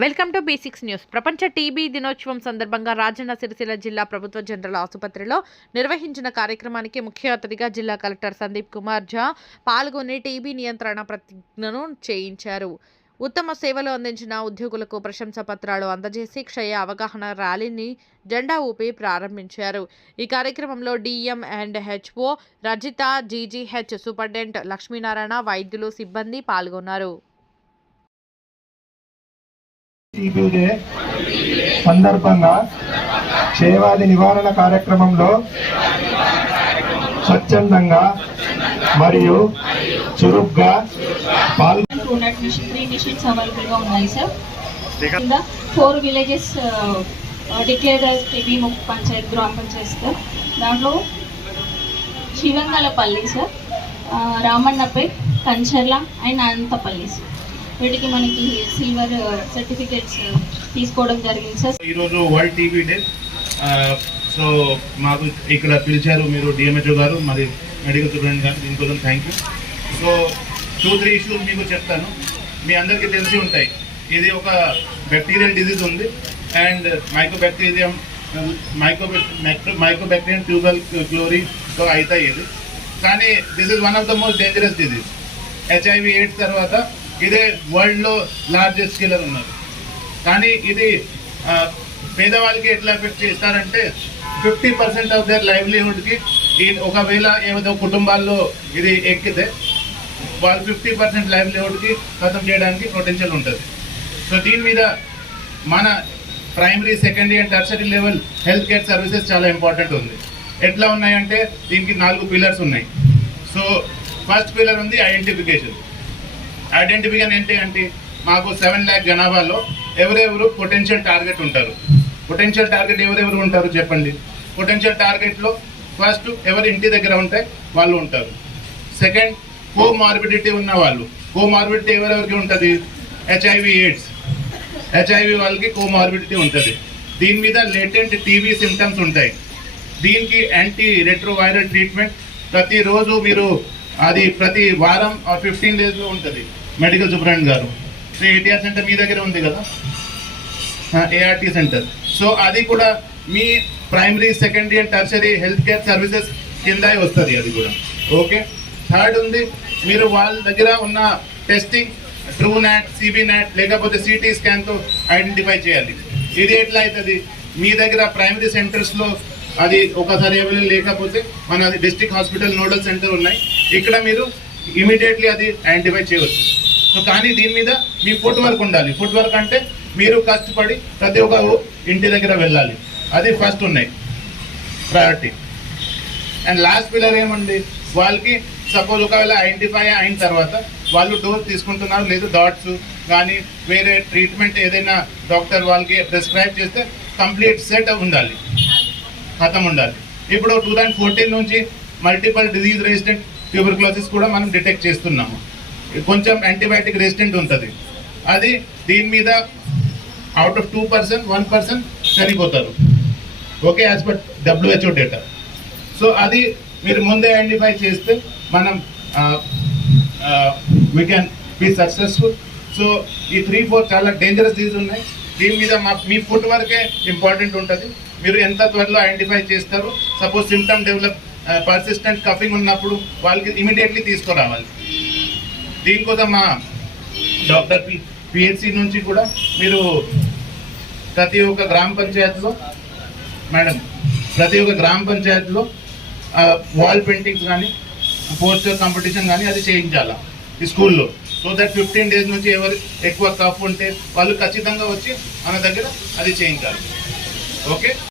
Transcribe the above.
Welcome to basics news. ప్రపంచ TB దినోత్సవం సందర్భంగా రాజన్న సిరిసిల్ల జిల్లా ప్రభుత్వ జనరల్ ఆసుపత్రిలో నిర్వహించిన కార్యక్రమానికి ముఖ్య అతిథిగా జిల్లా కలెక్టర్ సందీప్ కుమార్ ఝా పాల్గొని టీబీ నియంత్రణ ప్రతిజ్ఞను చేయించారు. ఉత్తమ సేవలు అందించిన ఉద్యోగులకు ప్రశంసా పత్రాలు అందజేసి క్షయ అవగాహన ర్యాలీని జెండా ఊపి ప్రారంభించారు. ఈ కార్యక్రమంలో DM and HO Rajitha GGH superintendent Lakshminarayana వైద్యులు సిబ్బంది పాల్గొన్నారు. టీబీ సందర్భంగా క్షయవాది నివారణ కార్యక్రమంలో స్వచ్ఛందంగా మరియు చురుగ్గా త్రీ అవైలబుల్గా ఉన్నాయి sir four villages declare TB panchayat గ్రామ పంచాయత్ సార్. దాంట్లో శివంగలపల్లి సార్ రామన్నపై రామన్నపేట్ కంచర్ల అండ్ అనంతపల్లి సార్. వీటికి మనకి సిల్వర్ uh, సర్టిఫికేట్స్ uh, తీసుకోవడం జరిగింది సార్ ఈరోజు వరల్డ్ టీవీ డే. సో మాకు ఇక్కడ పిలిచారు మీరు డిఎంహెచ్ఓ గారు మరి మెడికల్ స్టూడెంట్ గారు దీనికోసం thank you so two three issues మీకు చెప్తాను. మీ అందరికీ తెలిసి ఉంటాయి. ఇది ఒక బ్యాక్టీరియల్ డిజీజ్ ఉంది. అండ్ మైకోబ్యాక్టీరియం మైకో మైకోబ్యాక్టీరియం ట్యూబల్ క్లోరీతో అవుతాయి ఇది. కానీ this is one of the most dangerous disease HIV AIDS తర్వాత ఇదే వరల్డ్లో లార్జెస్ట్ కిల్లర్ ఉన్నారు. కానీ ఇది పేదవాళ్ళకి ఎట్లా ఎఫెక్ట్ చేస్తారంటే ఫిఫ్టీ పర్సెంట్ ఆఫ్ దర్ లైవ్లీహుడ్కి ఈ ఒకవేళ ఏదో కుటుంబాల్లో ఇది ఎక్కితే వాళ్ళు ఫిఫ్టీ పర్సెంట్ లైవ్లీహుడ్కి ఖతం చేయడానికి పొటెన్షియల్ ఉంటుంది. సో దీని మీద మన primary secondary and tertiary level health care services చాలా ఇంపార్టెంట్ ఉంది. ఎట్లా ఉన్నాయంటే దీనికి నాలుగు పిల్లర్స్ ఉన్నాయి. సో ఫస్ట్ పిల్లర్ ఉంది ఐడెంటిఫికేషన్. ఐడెంటిఫికేషన్ ఏంటి అంటే మాకు సెవెన్ ల్యాక్ జనాభాలో ఎవరెవరు పొటెన్షియల్ టార్గెట్ ఉంటారు? పొటెన్షియల్ టార్గెట్ ఎవరెవరు ఉంటారు చెప్పండి? పొటెన్షియల్ టార్గెట్లో ఫస్ట్ ఎవరి ఇంటి దగ్గర ఉంటాయి వాళ్ళు ఉంటారు. సెకండ్ కో మార్బిడిటీ ఉన్న వాళ్ళు. కో మార్బిడిటీ ఎవరెవరికి ఉంటుంది? హెచ్ఐవి ఎయిడ్స్ హెచ్ఐవి వాళ్ళకి కో మార్బిడిటీ ఉంటుంది. దీని మీద లేటెంట్ టీవీ సిమ్టమ్స్ ఉంటాయి. దీనికి యాంటీ రెట్రోవైరల్ ట్రీట్మెంట్ ప్రతిరోజు మీరు అది ప్రతి వారం ఫిఫ్టీన్ డేస్లో ఉంటుంది. మెడికల్ సూపరింటెండెంట్ గారు. సో ఏటీఆర్ సెంటర్ మీ దగ్గర ఉంది కదా? ART centre. సో అది కూడా మీ primary secondary and tertiary health care services కింద వస్తుంది అది కూడా. ఓకే? థర్డ్ ఉంది మీరు వాళ్ళ దగ్గర ఉన్న testing TrueNat CBNAAT లేకపోతే సిటీ స్కాన్తో ఐడెంటిఫై చేయాలి. ఇది ఎట్లా అవుతుంది మీ దగ్గర ప్రైమరీ సెంటర్స్లో అది ఒకసారి అవైలబుల్ లేకపోతే మన డిస్ట్రిక్ట్ హాస్పిటల్ నోడల్ సెంటర్ ఉన్నాయి. ఇక్కడ మీరు ఇమీడియట్లీ అది ఐడెంటిఫై చేయవచ్చు. సో కానీ దీని మీద మీ ఫుట్ వర్క్ ఉండాలి. ఫుట్ వర్క్ అంటే మీరు కష్టపడి ప్రతి ఒక్క ఇంటి దగ్గర వెళ్ళాలి. అది ఫస్ట్ ఉన్నాయి. ప్రయారిటీ అండ్ లాస్ట్ పిల్లర్ ఏమండి వాళ్ళకి సపోజ్ ఒకవేళ ఐడెంటిఫై అయిన తర్వాత వాళ్ళు డోస్ తీసుకుంటున్నారు లేదు డాట్స్ కానీ వేరే ట్రీట్మెంట్ ఏదైనా డాక్టర్ వాళ్ళకి ప్రిస్క్రైబ్ చేస్తే కంప్లీట్ సెట్ ఉండాలి. ఖతం ఉండాలి. ఇప్పుడు టూ థౌజండ్ ఫోర్టీన్ నుంచి మల్టిపల్ డిజీజ్ రెసిస్టెంట్ ట్యూబర్క్లోసిస్ కూడా మనం డిటెక్ట్ చేస్తున్నాము. కొంచెం యాంటీబయాటిక్ రెసిస్టెంట్ ఉంటుంది. అది దీని మీద out of two percent one percent చనిపోతారు. Okay as per WHO data so అది మీరు ముందే ఐడెంటిఫై చేస్తే మనం we can be successful so ఈ త్రీ ఫోర్ చాలా డేంజరస్ డిజీజ్ ఉన్నాయి. దీని మీద మా మీ ఫుడ్ వరకే ఇంపార్టెంట్ ఉంటుంది. మీరు ఎంత త్వరలో ఐడెంటిఫై చేస్తారు suppose symptom develop persistent coughing ఉన్నప్పుడు వాళ్ళకి ఇమీడియట్లీ తీసుకురావాలి. దీనికోసం మా డాక్టర్ పి పిహెచ్సి నుంచి కూడా మీరు ప్రతి ఒక్క గ్రామ పంచాయత్లో మేడం ప్రతి ఒక్క గ్రామ పంచాయత్లో వాల్ పెయింటింగ్స్ కానీ పోస్టర్ కాంపిటీషన్ కానీ అది చేయించాలా ఈ స్కూల్లో. సో దట్ ఫిఫ్టీన్ డేస్ నుంచి ఎవరు ఎక్కువ కఫ్ ఉంటే వాళ్ళు ఖచ్చితంగా వచ్చి మన దగ్గర అది చేయించాలి. ఓకే